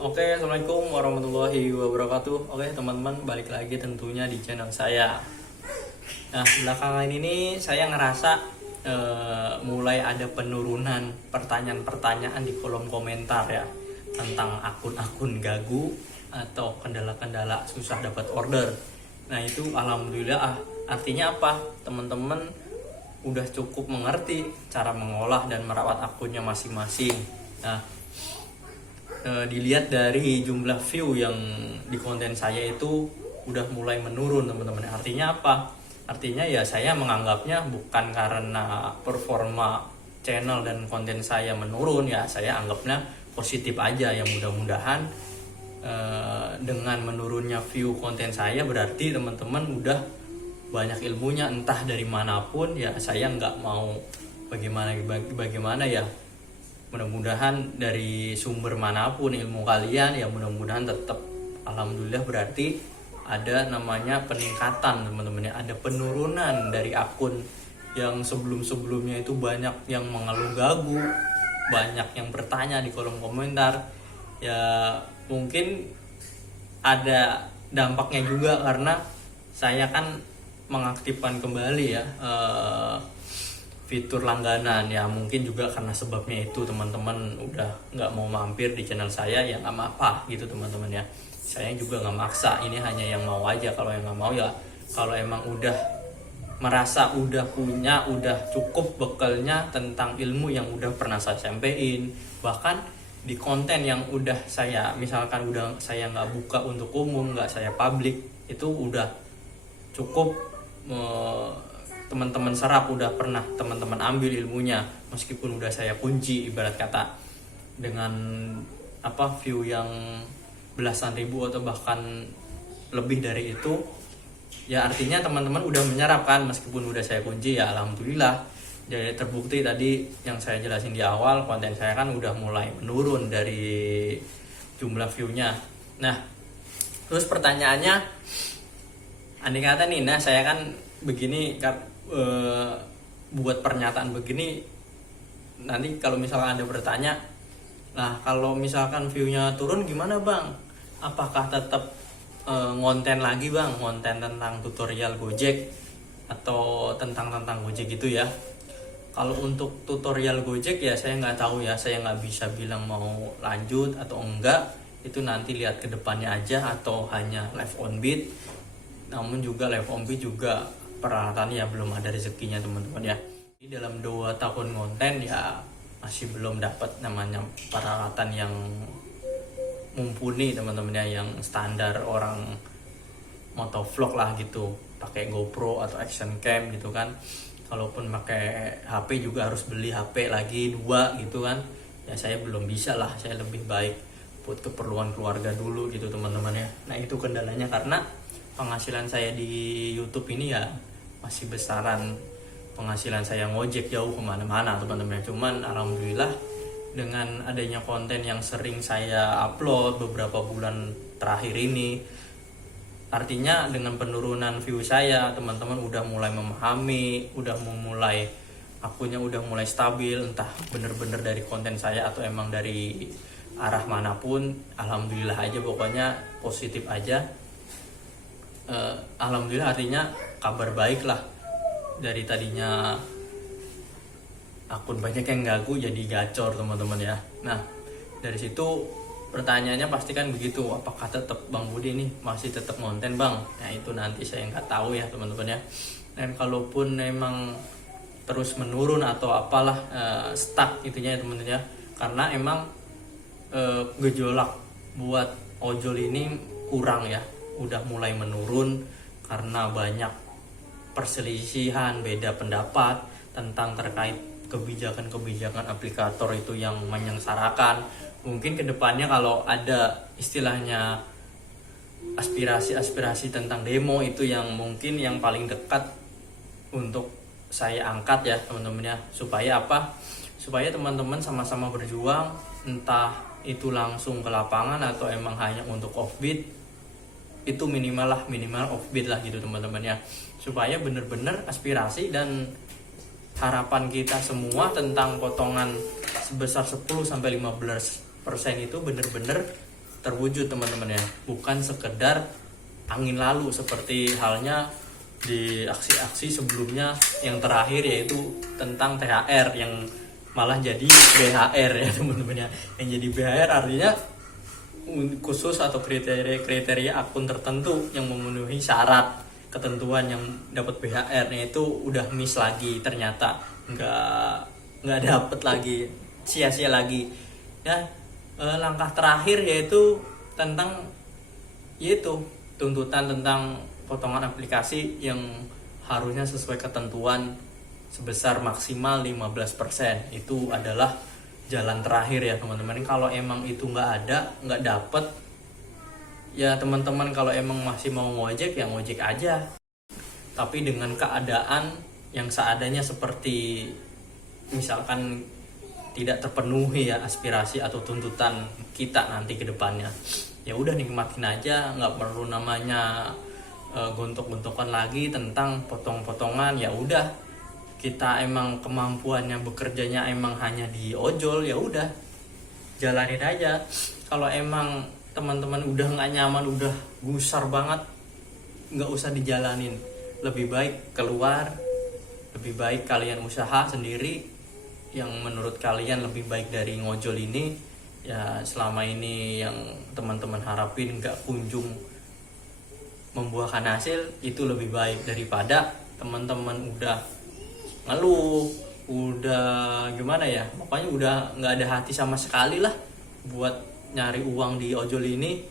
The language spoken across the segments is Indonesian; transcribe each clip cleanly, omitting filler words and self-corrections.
Oke, assalamualaikum warahmatullahi wabarakatuh. Oke, teman-teman, balik lagi tentunya di channel saya. Nah, belakangan ini saya ngerasa mulai ada penurunan pertanyaan-pertanyaan di kolom komentar ya tentang akun-akun gagu atau kendala-kendala susah dapat order. Nah, itu alhamdulillah artinya apa? Teman-teman udah cukup mengerti cara mengolah dan merawat akunnya masing-masing. Nah, dilihat dari jumlah view yang di konten saya itu udah mulai menurun, teman-teman. Artinya apa? Artinya ya saya menganggapnya bukan karena performa channel dan konten saya menurun, ya saya anggapnya positif aja. Ya mudah-mudahan dengan menurunnya view konten saya berarti teman-teman udah banyak ilmunya, entah dari manapun. Ya saya nggak mau bagaimana ya, mudah-mudahan dari sumber manapun ilmu kalian, ya mudah-mudahan tetap alhamdulillah berarti ada namanya peningkatan, teman-teman ya. Ada penurunan dari akun yang sebelum-sebelumnya itu banyak yang mengeluh gagu, banyak yang bertanya di kolom komentar. Ya mungkin ada dampaknya juga karena saya kan mengaktifkan kembali ya fitur langganan. Ya mungkin juga karena sebabnya itu teman-teman udah nggak mau mampir di channel saya, ya nggak apa gitu teman-teman ya. Saya juga nggak maksa, ini hanya yang mau aja. Kalau yang nggak mau ya, kalau emang udah merasa udah punya, udah cukup bekalnya tentang ilmu yang udah pernah saya sampaikan, bahkan di konten yang udah saya misalkan udah saya nggak buka untuk umum, nggak saya publik, itu udah cukup teman-teman serap, udah pernah teman-teman ambil ilmunya, meskipun udah saya kunci ibarat kata dengan view yang belasan ribu atau bahkan lebih dari itu. Ya artinya teman-teman udah menyerap kan, meskipun udah saya kunci. Ya alhamdulillah, jadi terbukti tadi yang saya jelasin di awal, konten saya kan udah mulai menurun dari jumlah view-nya. Nah terus pertanyaannya, andai kata nih, nah saya kan begini buat pernyataan begini, nanti kalau misalkan Anda bertanya, nah kalau misalkan view-nya turun gimana bang? Apakah tetap ngonten lagi bang, ngonten tentang tutorial Gojek atau tentang Gojek gitu ya? Kalau untuk tutorial Gojek ya saya nggak tahu ya, saya nggak bisa bilang mau lanjut atau enggak. Itu nanti lihat ke depannya aja, atau hanya live on beat. Namun juga live on beat juga peralatannya belum ada rezekinya teman-teman ya. Di dalam 2 tahun konten ya masih belum dapat namanya peralatan yang mumpuni teman-teman ya, yang standar orang motovlog lah gitu, pakai GoPro atau action cam gitu kan. Kalaupun pakai HP juga harus beli HP lagi 2 gitu kan. Ya saya belum bisa lah, saya lebih baik buat keperluan keluarga dulu gitu teman-teman ya. Nah itu kendalanya, karena penghasilan saya di YouTube ini ya masih besaran penghasilan saya ngojek jauh kemana-mana teman-teman. Cuman alhamdulillah dengan adanya konten yang sering saya upload beberapa bulan terakhir ini, artinya dengan penurunan view saya, teman-teman udah mulai memahami, udah memulai akunnya udah mulai stabil, entah bener-bener dari konten saya atau emang dari arah manapun. Alhamdulillah aja, pokoknya positif aja. Alhamdulillah artinya kabar baik lah, dari tadinya akun banyak yang gagu jadi gacor teman-teman ya. Nah dari situ pertanyaannya pasti kan begitu, apakah tetap Bang Budi nih masih tetap konten bang? Nah itu nanti saya nggak tahu ya teman-teman ya. Dan kalaupun memang terus menurun atau apalah stuck itunya ya teman-teman ya, karena emang gejolak buat ojol ini kurang ya, udah mulai menurun karena banyak perselisihan, beda pendapat tentang terkait kebijakan-kebijakan aplikator itu yang menyengsarakan. Mungkin kedepannya kalau ada istilahnya aspirasi-aspirasi tentang demo, itu yang mungkin yang paling dekat untuk saya angkat ya teman-teman ya. Supaya apa? Supaya teman-teman sama-sama berjuang, entah itu langsung ke lapangan atau emang hanya untuk offbeat, itu minimal offbeat lah gitu teman-teman ya. Supaya bener-bener aspirasi dan harapan kita semua tentang potongan sebesar 10-15% itu bener-bener terwujud teman-teman ya, bukan sekedar angin lalu seperti halnya di aksi-aksi sebelumnya yang terakhir, yaitu tentang THR yang malah jadi BHR ya teman-teman ya. Yang jadi BHR artinya khusus atau kriteria akun tertentu yang memenuhi syarat ketentuan yang dapat BHR-nya itu udah miss lagi, ternyata nggak dapet lagi, sia-sia lagi ya. Langkah terakhir yaitu tentang tuntutan tentang potongan aplikasi yang harusnya sesuai ketentuan sebesar maksimal 15%. Itu adalah jalan terakhir ya teman-teman. Kalau emang itu nggak dapet ya teman-teman, kalau emang masih mau ngojek ya ngojek aja, tapi dengan keadaan yang seadanya, seperti misalkan tidak terpenuhi ya aspirasi atau tuntutan kita nanti ke depannya, ya udah nikmatin aja, nggak perlu namanya gontok-gontokan lagi tentang potong-potongan. Ya udah, kita emang kemampuannya bekerjanya emang hanya di ojol, ya udah jalanin aja. Kalau emang teman-teman udah nggak nyaman, udah gusar banget, nggak usah dijalanin, lebih baik keluar, lebih baik kalian usaha sendiri yang menurut kalian lebih baik dari ngojol ini ya. Selama ini yang teman-teman harapin nggak kunjung membuahkan hasil, itu lebih baik daripada teman-teman udah ngeluh, udah gimana ya, pokoknya udah nggak ada hati sama sekali lah buat nyari uang di ojol ini.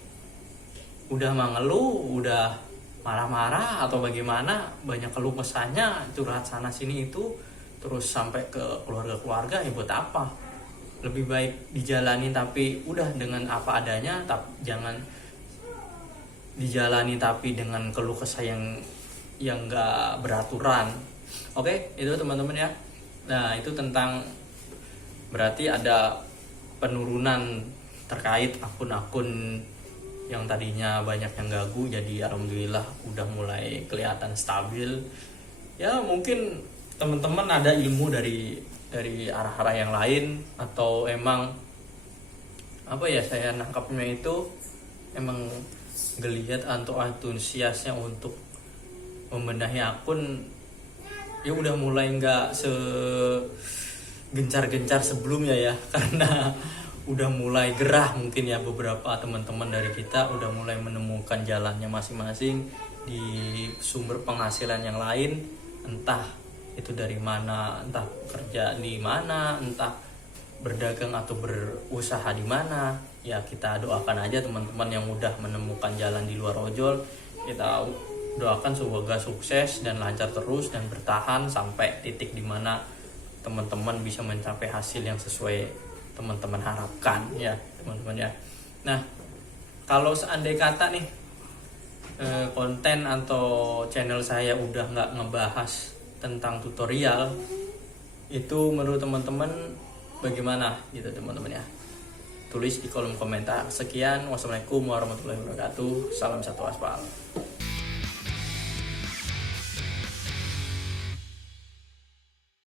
Udah mengeluh, udah marah-marah atau bagaimana, banyak keluh kesahnya, curhat sana sini itu, terus sampai ke keluarga-keluarga, ya buat apa? Lebih baik dijalani tapi udah dengan apa adanya, tapi jangan dijalani tapi dengan keluh kesah yang nggak beraturan. Oke, itu teman-teman ya. Nah, itu tentang berarti ada penurunan terkait akun-akun yang tadinya banyak yang ganggu, jadi alhamdulillah udah mulai kelihatan stabil. Ya mungkin teman-teman ada ilmu dari arah-arah yang lain, atau emang apa ya, saya nangkapnya itu emang geliat atau antusiasnya untuk membenahi akun ya udah mulai nggak segencar-gencar sebelumnya ya, karena udah mulai gerah mungkin ya, beberapa teman-teman dari kita udah mulai menemukan jalannya masing-masing di sumber penghasilan yang lain, entah itu dari mana, entah kerja di mana, entah berdagang atau berusaha di mana. Ya kita doakan aja teman-teman yang udah menemukan jalan di luar ojol, kita doakan semoga sukses dan lancar terus dan bertahan sampai titik dimana teman-teman bisa mencapai hasil yang sesuai teman-teman harapkan ya teman-teman ya. Nah, kalau seandai kata nih konten atau channel saya udah nggak ngebahas tentang tutorial, itu menurut teman-teman bagaimana gitu teman-teman ya, tulis di kolom komentar. Sekian, wassalamualaikum warahmatullahi wabarakatuh, salam satu aspal.